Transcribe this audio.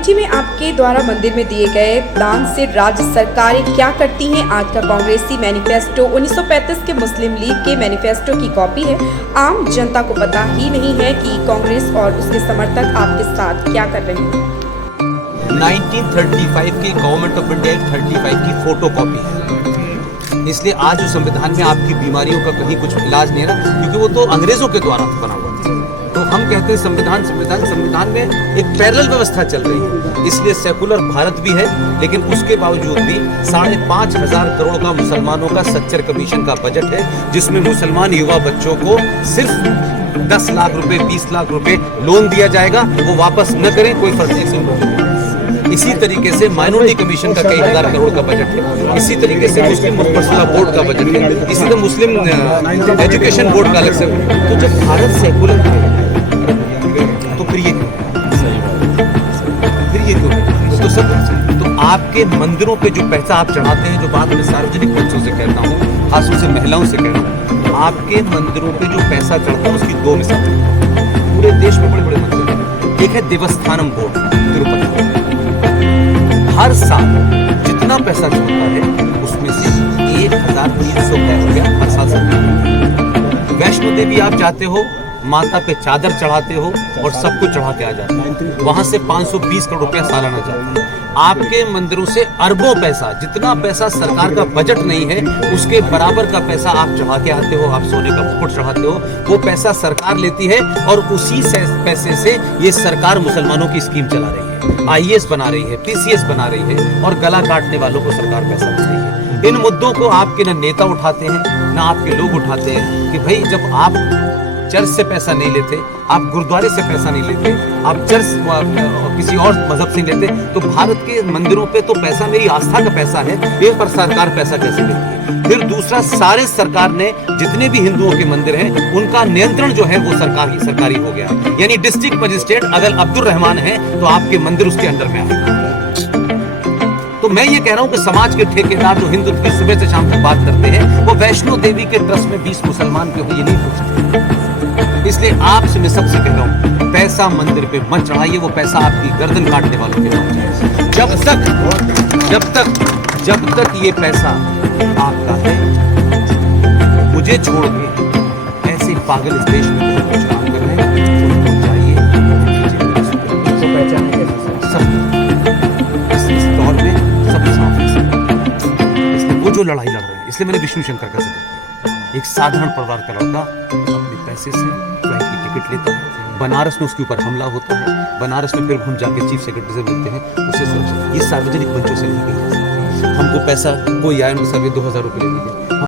अमेठी में आपके द्वारा मंदिर में दिए गए दान से राज्य सरकारें क्या करती हैं, आज का कांग्रेसी मैनिफेस्टो 1935 के मुस्लिम लीग के मैनिफेस्टो की कॉपी है। आम जनता को पता ही नहीं है कि कांग्रेस और उसके समर्थक आपके साथ क्या कर रहे हैं। 1935 की गवर्नमेंट ऑफ इंडिया 35 की फोटो कॉपी है, इसलिए आज उस संविधान में आपकी बीमारियों का कहीं कुछ इलाज नहीं रहा, क्योंकि वो तो अंग्रेजों के द्वारा बना हुआ था। तो हम कहते हैं संविधान में एक पैरेलल व्यवस्था चल रही है, इसलिए सेकुलर भारत भी है, लेकिन उसके बावजूद भी 5,500 करोड़ का मुसलमानों का सच्चर कमीशन का बजट है, जिसमें मुसलमान युवा बच्चों को सिर्फ 10 लाख रुपए 20 लाख रुपए लोन दिया जाएगा, वो वापस न करें कोई फर्क नहीं। इसी तरीके से माइनॉरिटी कमीशन का कई हजार करोड़ का बजट है, इसी तरीके से मुस्लिम मुफस्सला बोर्ड का बजट है, इसी तरह मुस्लिम एजुकेशन बोर्ड का अलग से। तो जब भारत सेकुलर है तो फिर ये तो आपके मंदिरों पे जो पैसा आप चढ़ाते हैं, जो बात मैं सार्वजनिक मंचों से कहता हूँ, खासतौर से महिलाओं से कहता हूँ, आपके मंदिरों पे जो पैसा चढ़ता है उसकी दो मिसाल पूरे देश में बड़े बड़े मंदिर हैं। एक है देवस्थानम बोर्ड तिरुपति, हर साल जितना पैसा चढ़ता है उसमें से 1,300 रुपया हर साल सरकार। वैष्णो देवी आप जाते हो, माता पे चादर चढ़ाते हो और सब कुछ चढ़ा के आ जाते हो, वहां से 520 करोड़ रुपया सालाना जाता है। आपके मंदिरों से अरबों पैसा, जितना पैसा सरकार का बजट नहीं है उसके बराबर का पैसा आप चढ़ा के आते हो, आप सोने का मुकुट चढ़ाते हो, वो पैसा सरकार लेती है और उसी पैसे से ये सरकार मुसलमानों की स्कीम चला रही है, IAS बना रही है, PCS बना रही है और गला काटने वालों को सरकार पैसा दे रही है। इन मुद्दों को आपके न नेता उठाते हैं, ना आपके लोग उठाते हैं कि भाई जब आप चर्च से पैसा नहीं लेते, आप गुरुद्वारे से पैसा नहीं लेते, आप चर्च किसी और मजहब से नहीं लेते, तो भारत के मंदिरों पे तो पैसा मेरी आस्था का पैसा है, ये पर सरकार पैसा कैसे लेती है। फिर दूसरा, सारे सरकार ने जितने भी हिंदुओं के मंदिर हैं उनका नियंत्रण जो है वो सरकारी हो गया, यानी डिस्ट्रिक्ट मजिस्ट्रेट अगर अब्दुल रहमान है तो आपके मंदिर उसके अंदर में आएगा। तो मैं ये कह रहा हूं कि समाज के ठेकेदार जो हिंदुत्व की सुबह से शाम तक बात करते हैं, वो वैष्णो देवी के ट्रस्ट में 20 मुसलमान के हो ये नहीं पूछते। इसलिए आपसे मैं सबसे कह रहा हूं, पैसा मंदिर पे मत चढ़ाइए, वो पैसा आपकी गर्दन काटने वालों के नाम जाए। जब तक ये पैसा आपका है, मुझे छोड़ के ऐसे पागल इस देश में कुछ काम कर रहे हैं, उनको चाहिए सब इस दौर में सब साफ है। इसलिए वो जो लड़ाई लड़ रहे हैं, इसलिए मैंने विष्णु शंकर का जिक्र किया। एक साधारण परिवार का लड़का अपने पैसे से फ्लाइट की टिकट लेता है, बनारस में उसके ऊपर हमला होता है, बनारस में फिर हम जाके चीफ सेक्रेटरी से मिलते हैं, उससे सुरक्षा। ये सार्वजनिक मंचों से नहीं गई, हमको पैसा कोई आया उनको सब 2,000 रुपये ले लीजिए।